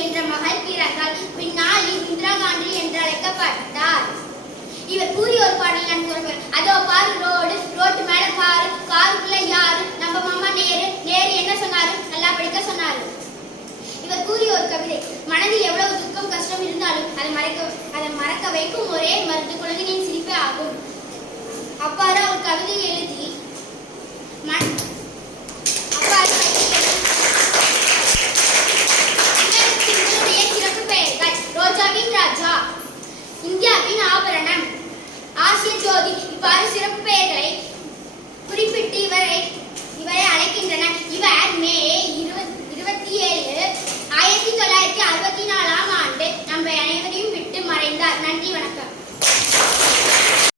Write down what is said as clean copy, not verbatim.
என்ற மகள் பிறந்தார். பின்னாளில் இந்திரா காந்தி என்று அழைக்கப்பட்டார். இவர் கூறிய ஒரு பாடல் நான் கூறுவேன். அதோ பாரு ரோட்டு மேல காரு, காருக்குள்ள யாரு, நம்ம மாமா நேரு, நேரு என்ன சொன்னாரு, நல்லா படிக்க சொன்னாரு. இவர் கூறிய ஒரு கவிதை. மனதில் எவ்வளவு துக்கம் கஷ்டம் இருந்தாலும் அதை மறக்க வைக்கும் ஒரே மருந்து குழந்தைகளின் சிரிப்பே ஆகும். அவ்வாறு ஒரு கவிதை எழுதி